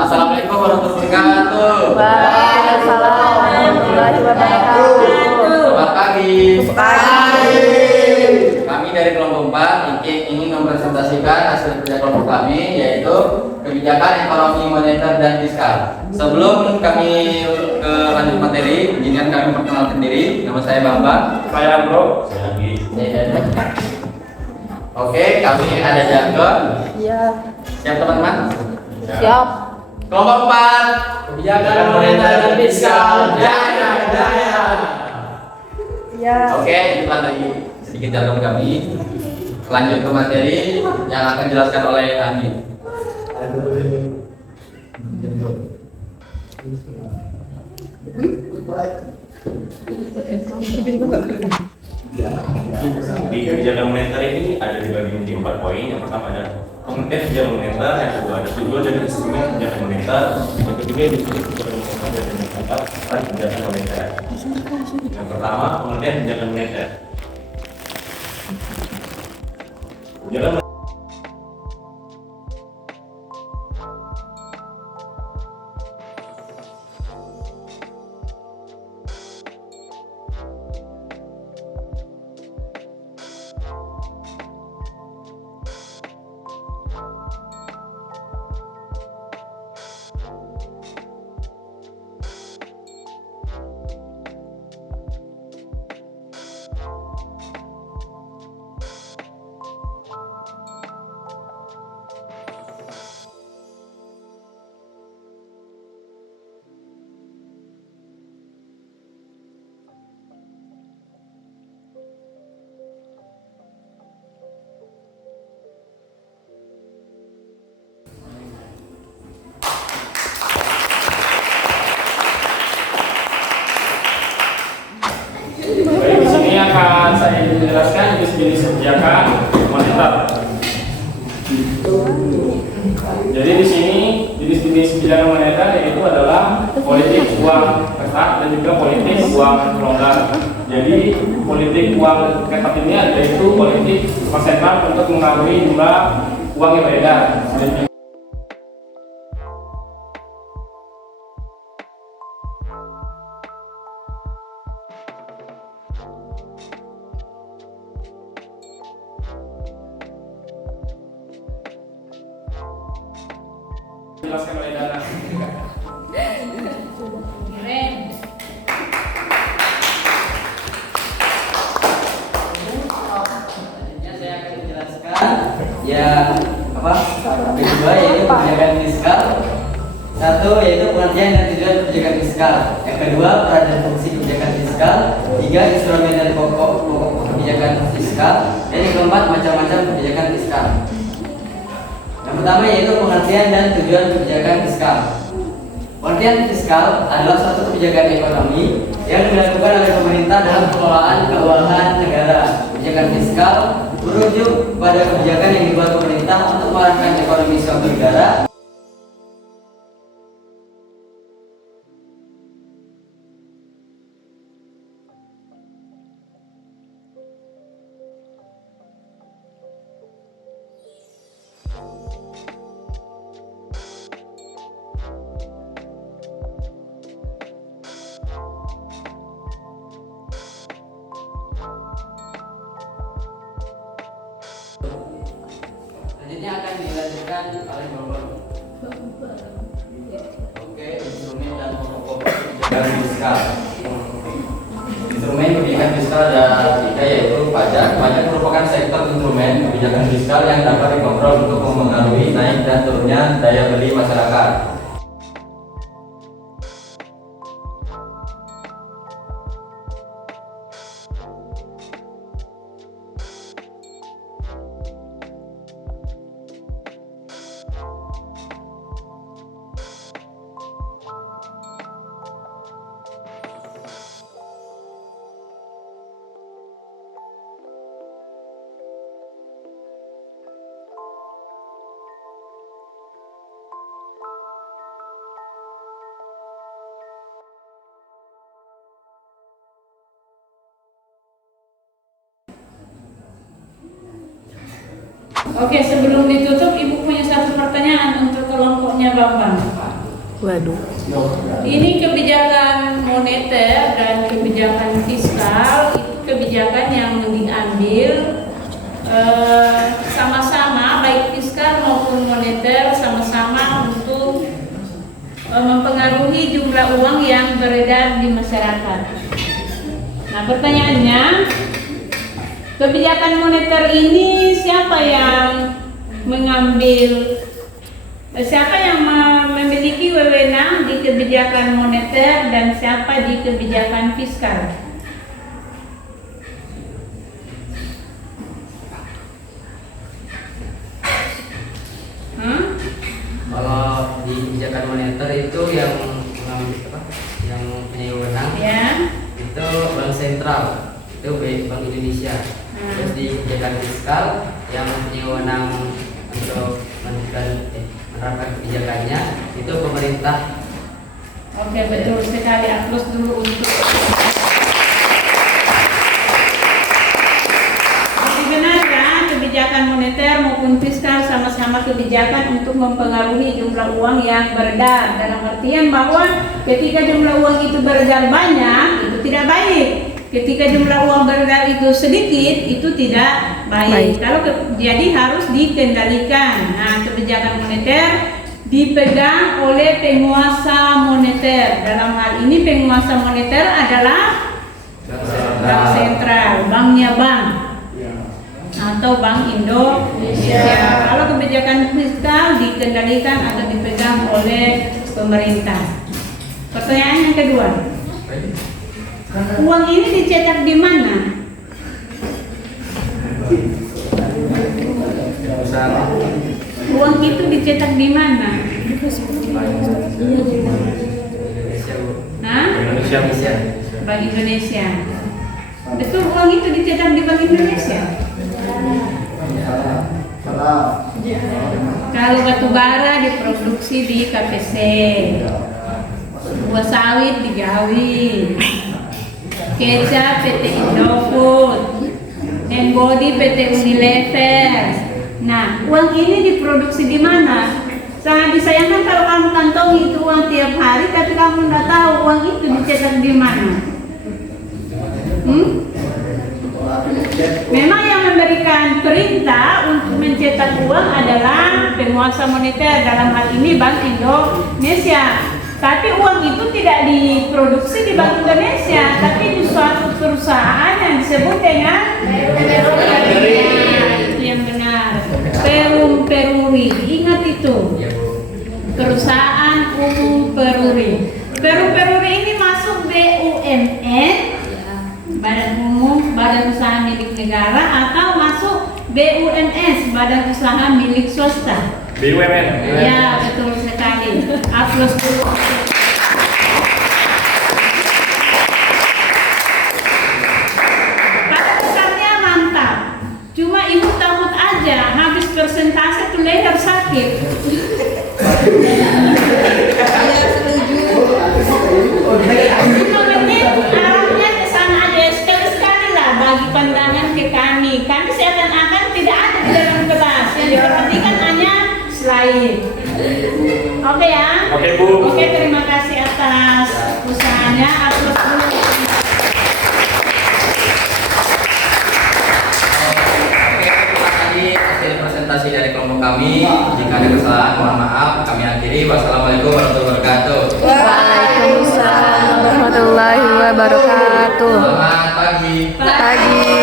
Assalamualaikum warahmatullahi wabarakatuh. Waalaikumsalam warahmatullahi wabarakatuh. Selamat pagi. Pagi. Kami dari kelompok 4 ingin mempresentasikan hasil kerja kelompok kami, yaitu kebijakan ekonomi moneter dan fiskal. Sebelum kami ke lanjut materi, izinkan kami memperkenalkan diri. Nama saya Bambang. Saya Bro. Saya Agi. Oke, kami ada jargon. Iya. Siap teman-teman? Siap. Kelompok 4 kebijakan moneter dan fiskal. Jaya. Iya. Oke, itu lagi sedikit jargon kami. Lanjut ke materi yang akan dijelaskan oleh Ami. Di kebijakan moneter ini ada dibagi menjadi 4 poin. Yang pertama ada pengertian kebijakan moneter, yang kedua ada tujuan dan instrumen kebijakan moneter, yang ketiga diskusi kebijakan moneter, dan yang keempat peran kebijakan moneter. Yang pertama pengertian kebijakan moneter. Kebijakan baik, di sini akan saya jelaskan jenis-jenis kebijakan moneter. Jadi di sini jenis-jenis kebijakan moneter yaitu adalah politik uang ketat dan juga politik uang longgar. Jadi politik uang ketat ini yaitu politik bank sentral untuk mengaruhi jumlah uang yang beredar. Jelaskan oleh Dana. Selanjutnya saya akan menjelaskan kedua yaitu kebijakan fiskal. Satu yaitu pengertian dan tujuan kebijakan fiskal. Yang kedua peran dan fungsi kebijakan fiskal. Tiga instrumen dan pokok kebijakan fiskal. Dan yang keempat macam-macam kebijakan fiskal. Yang pertama yaitu pengertian dan tujuan kebijakan fiskal. Pengertian fiskal adalah suatu kebijakan ekonomi yang dilakukan oleh pemerintah dalam pengelolaan keuangan negara. Kebijakan fiskal merujuk pada kebijakan yang dibuat pemerintah untuk mengarahkan ekonomi suatu negara. Selanjutnya akan dilanjutkan oleh Bapak. Oke, instrumen dan pokok kebijakan fiskal. Instrumen kebijakan fiskal ada tiga yaitu pajak. Pajak merupakan sektor instrumen kebijakan fiskal yang dapat dikontrol untuk mempengaruhi naik dan turunnya daya beli masyarakat. Oke, sebelum ditutup, Ibu punya satu pertanyaan untuk kelompoknya Bambang. Waduh. Ini kebijakan moneter dan kebijakan fiskal itu kebijakan yang diambil sama-sama, baik fiskal maupun moneter sama-sama untuk mempengaruhi jumlah uang yang beredar di masyarakat. Nah, pertanyaannya, kebijakan moneter ini siapa yang mengambil, siapa yang memiliki wewenang di kebijakan moneter dan siapa di kebijakan fiskal? Kalau di kebijakan moneter itu yang mengambil apa? Yang punya wewenang Ya. itu Bank Sentral, itu Bank Indonesia. Terus di kebijakan fiskal yang punya wewenang untuk menerapkan kebijakannya itu pemerintah. Oke, betul sekali. Aplaus dulu untuk. Jadi benar kan, kebijakan moneter maupun fiskal sama-sama kebijakan untuk mempengaruhi jumlah uang yang beredar. Dalam artian bahwa ketika jumlah uang itu beredar banyak, itu tidak baik. Ketika jumlah uang beredar itu sedikit, itu tidak baik. Jadi harus dikendalikan. Nah, kebijakan moneter dipegang oleh penguasa moneter. Dalam hal ini penguasa moneter adalah Bank Sentral, banknya bank atau Bank Indonesia. Kalau kebijakan fiskal dikendalikan atau dipegang oleh pemerintah. Pertanyaan yang kedua, uang ini dicetak di mana? Uang itu dicetak di mana? Indonesia, Bu. Hah? Indonesia. Bank Indonesia. Betul, uang itu dicetak di Bank Indonesia. Kalau batu bara diproduksi di KPC, buah sawit di Gawi, kecap PT Indofood, hand body PT Unilever. Nah, uang ini diproduksi di mana? Sangat disayangkan kalau kamu kantongi itu uang tiap hari, tapi kamu tidak tahu uang itu dicetak di mana. Memang yang memberikan perintah untuk mencetak uang adalah penguasa moneter, dalam hal ini Bank Indonesia. Tapi uang itu tidak diproduksi di Bank Indonesia, tapi di suatu perusahaan yang disebut dengan itu yang benar, Perum Peruri. Ingat itu, perusahaan umum Peruri. Perum Peruri ini masuk BUMN, Badan Umum Badan Usaha Milik Negara, atau masuk BUMS, Badan Usaha Milik Swasta. BUMN. Ya, betul sekali. Aplaus dulu. Pada dasarnya mantap. Cuma ibu takut aja habis persentase tuh leher sakit. 5 menit arahnya ke sana aja, sekali-sekali lah bagi pandangan ke kami. Kami seakan-akan tidak ada di dalam kelas. Yang diperhatikan hanya slide. Oke ya? Oke, Bu. Oke, terima kasih atas usahanya. Aplaus dulu. Hasil presentasi dari kelompok kami. Jika ada kesalahan, mohon maaf. Kami akhiri. Wassalamualaikum warahmatullahi wabarakatuh. Waalaikumsalam warahmatullahi wabarakatuh. Selamat pagi. Pagi.